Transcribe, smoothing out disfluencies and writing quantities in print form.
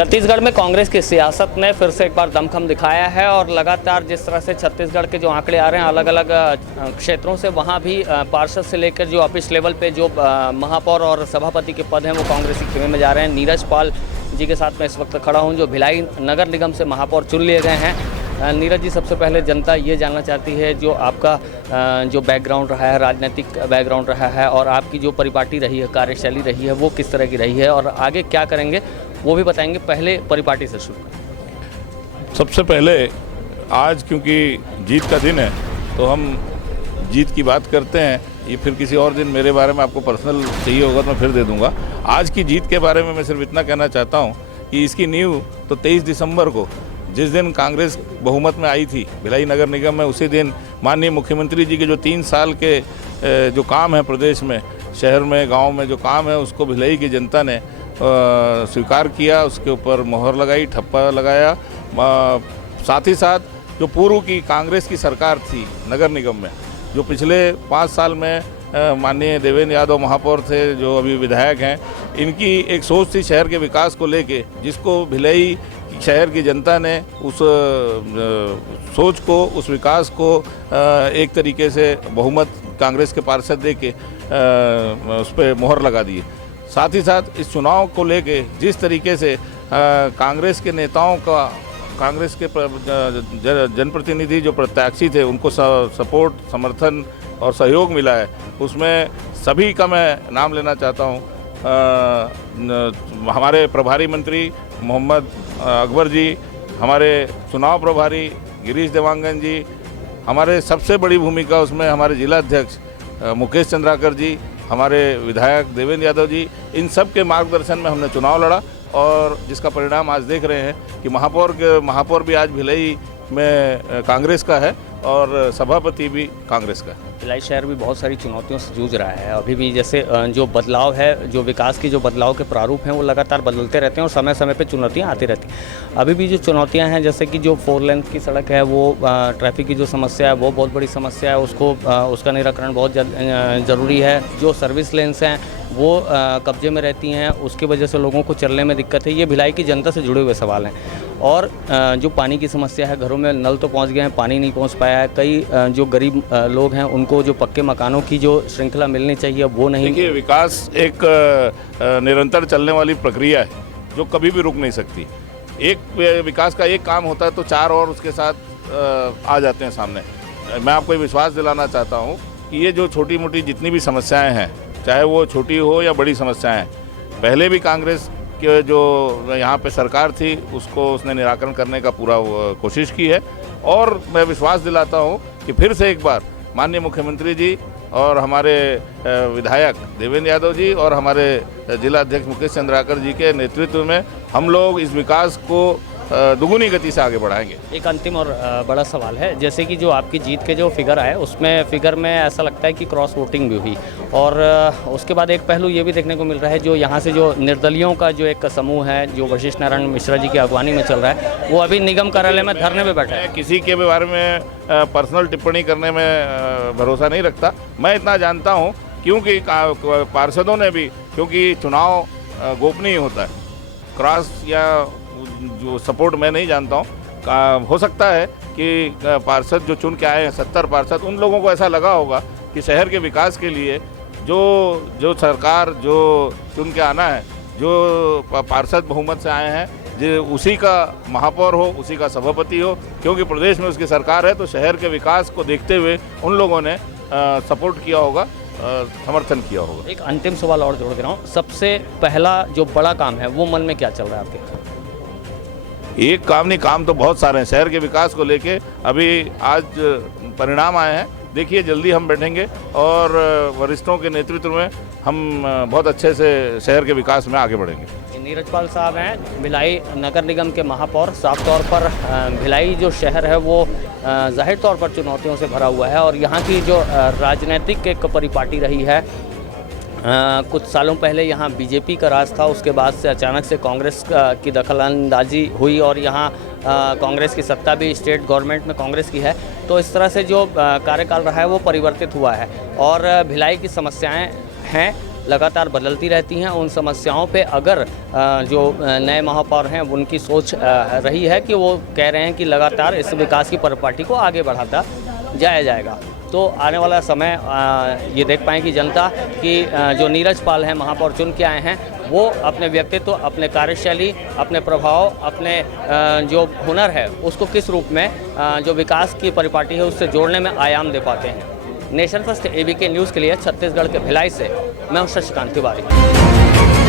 छत्तीसगढ़ में कांग्रेस की सियासत ने फिर से एक बार दमखम दिखाया है और लगातार जिस तरह से छत्तीसगढ़ के जो आंकड़े आ रहे हैं अलग अलग क्षेत्रों से, वहाँ भी पार्षद से लेकर जो ऑफिस लेवल पे जो महापौर और सभापति के पद हैं वो कांग्रेसी खेमे में जा रहे हैं। नीरज पाल जी के साथ मैं इस वक्त खड़ा हूँ जो भिलाई नगर निगम से महापौर चुन लिए गए हैं। नीरज जी, सबसे पहले जनता ये जानना चाहती है जो आपका जो बैकग्राउंड रहा है, राजनीतिक बैकग्राउंड रहा है और आपकी जो परिपाटी रही है, कार्यशैली रही है, वो किस तरह की रही है और आगे क्या करेंगे वो भी बताएंगे। पहले परिपाटी से शुरू करें। सबसे पहले आज क्योंकि जीत का दिन है तो हम जीत की बात करते हैं। ये फिर किसी और दिन मेरे बारे में आपको पर्सनल चाहिए होगा तो मैं फिर दे दूंगा। आज की जीत के बारे में मैं सिर्फ इतना कहना चाहता हूँ कि इसकी नींव तो 23 दिसंबर को जिस दिन कांग्रेस बहुमत में आई थी भिलाई नगर निगम में, उसी दिन माननीय मुख्यमंत्री जी के जो 3 साल के जो काम है प्रदेश में, शहर में, गांव में जो काम है, उसको भिलाई की जनता ने स्वीकार किया, उसके ऊपर मोहर लगाई, ठप्पा लगाया। साथ ही साथ जो पूर्व की कांग्रेस की सरकार थी नगर निगम में, जो पिछले 5 साल में माननीय देवेंद्र यादव महापौर थे जो अभी विधायक हैं, इनकी एक सोच थी शहर के विकास को लेके, जिसको भिलाई शहर की जनता ने उस सोच को, उस विकास को एक तरीके से बहुमत कांग्रेस के पार्षद दे के उस पर मोहर लगा दी। साथ ही साथ इस चुनाव को लेके जिस तरीके से कांग्रेस के नेताओं का, कांग्रेस के जनप्रतिनिधि जो प्रत्याशी थे उनको सपोर्ट, समर्थन और सहयोग मिला है, उसमें सभी का मैं नाम लेना चाहता हूँ। हमारे प्रभारी मंत्री मोहम्मद अकबर जी, हमारे चुनाव प्रभारी गिरीश देवांगन जी, हमारे सबसे बड़ी भूमिका उसमें हमारे जिला अध्यक्ष मुकेश चंद्राकर जी, हमारे विधायक देवेंद्र यादव जी, इन सब के मार्गदर्शन में हमने चुनाव लड़ा और जिसका परिणाम आज देख रहे हैं कि महापौर भी आज भिलाई में कांग्रेस का है और सभापति भी कांग्रेस का है। भिलाई शहर भी बहुत सारी चुनौतियों से जूझ रहा है अभी भी, जैसे जो बदलाव है, जो विकास की जो बदलाव के प्रारूप हैं वो लगातार बदलते रहते हैं और समय समय पे चुनौतियां आती रहती हैं। अभी भी जो चुनौतियां हैं जैसे कि जो 4 लेन की सड़क है वो, ट्रैफिक की जो समस्या है वो बहुत बड़ी समस्या है, उसका निराकरण बहुत ज़रूरी है। जो सर्विस लेन्स हैं वो कब्जे में रहती हैं, उसकी वजह से लोगों को चलने में दिक्कत है। ये भिलाई की जनता से जुड़े हुए सवाल हैं। और जो पानी की समस्या है, घरों में नल तो पहुंच गए हैं, पानी नहीं पहुंच पाया है। कई जो गरीब लोग हैं उनको जो पक्के मकानों की जो श्रृंखला मिलनी चाहिए वो नहीं। देखिए, विकास एक निरंतर चलने वाली प्रक्रिया है जो कभी भी रुक नहीं सकती। एक विकास का एक काम होता है तो 4 और उसके साथ आ जाते हैं सामने। मैं आपको विश्वास दिलाना चाहता हूँ कि ये जो छोटी मोटी जितनी भी समस्याएँ हैं, चाहे वो छोटी हो या बड़ी समस्याएँ, पहले भी कांग्रेस के जो यहाँ पे सरकार थी उसने निराकरण करने का पूरा कोशिश की है। और मैं विश्वास दिलाता हूँ कि फिर से एक बार माननीय मुख्यमंत्री जी और हमारे विधायक देवेंद्र यादव जी और हमारे जिला अध्यक्ष मुकेश चंद्राकर जी के नेतृत्व में हम लोग इस विकास को दुगुनी गति से आगे बढ़ाएंगे। एक अंतिम और बड़ा सवाल है, जैसे कि जो आपकी जीत के जो फिगर आए उसमें फिगर में ऐसा लगता है कि क्रॉस वोटिंग भी हुई और उसके बाद एक पहलू ये भी देखने को मिल रहा है, जो यहाँ से जो निर्दलियों का जो एक समूह है जो वशिष्ठ नारायण मिश्रा जी की अगवानी में चल रहा है, वो अभी निगम कार्यालय में धरने में बैठा है। किसी के बारे में पर्सनल टिप्पणी करने में भरोसा नहीं रखता। मैं इतना जानता हूँ क्योंकि पार्षदों ने भी, क्योंकि चुनाव गोपनीय होता है, क्रॉस या जो सपोर्ट मैं नहीं जानता हूँ। हो सकता है कि पार्षद जो चुन के आए हैं 70 पार्षद, उन लोगों को ऐसा लगा होगा कि शहर के विकास के लिए जो सरकार जो चुन के आना है, जो पार्षद बहुमत से आए हैं, जो उसी का महापौर हो, उसी का सभापति हो, क्योंकि प्रदेश में उसकी सरकार है, तो शहर के विकास को देखते हुए उन लोगों ने सपोर्ट किया होगा, समर्थन किया होगा। एक अंतिम सवाल और जोड़ दे रहा हूँ, सबसे पहला जो बड़ा काम है वो मन में क्या चल रहा है आपके? एक काम नहीं, काम तो बहुत सारे हैं। शहर के विकास को लेके अभी आज परिणाम आए हैं, देखिए जल्दी हम बैठेंगे और वरिष्ठों के नेतृत्व में हम बहुत अच्छे से शहर के विकास में आगे बढ़ेंगे। नीरज पाल साहब हैं भिलाई नगर निगम के महापौर। साफ तौर पर भिलाई जो शहर है वो जाहिर तौर पर चुनौतियों से भरा हुआ है और यहाँ की जो राजनीतिक एक परिपाटी रही है, कुछ सालों पहले यहाँ बीजेपी का राज था, उसके बाद से अचानक से कांग्रेस की दखलंदाजी हुई और यहाँ कांग्रेस की सत्ता भी स्टेट गवर्नमेंट में कांग्रेस की है। तो इस तरह से जो कार्यकाल रहा है वो परिवर्तित हुआ है और भिलाई की समस्याएं हैं लगातार बदलती रहती हैं। उन समस्याओं पे अगर जो नए महापौर हैं उनकी सोच रही है कि वो कह रहे हैं कि लगातार इस विकास की परिपाटी को आगे बढ़ाता जाया जाएगा, तो आने वाला समय ये देख पाएंगी जनता कि जो नीरज पाल हैं महापौर चुन के आए हैं, वो अपने व्यक्तित्व, अपने कार्यशैली, अपने प्रभाव, अपने जो हुनर है उसको किस रूप में जो विकास की परिपाटी है उससे जोड़ने में आयाम दे पाते हैं। नेशन फर्स्ट ABK न्यूज़ के लिए छत्तीसगढ़ के भिलाई से मैं हूं शशिकांत तिवारी।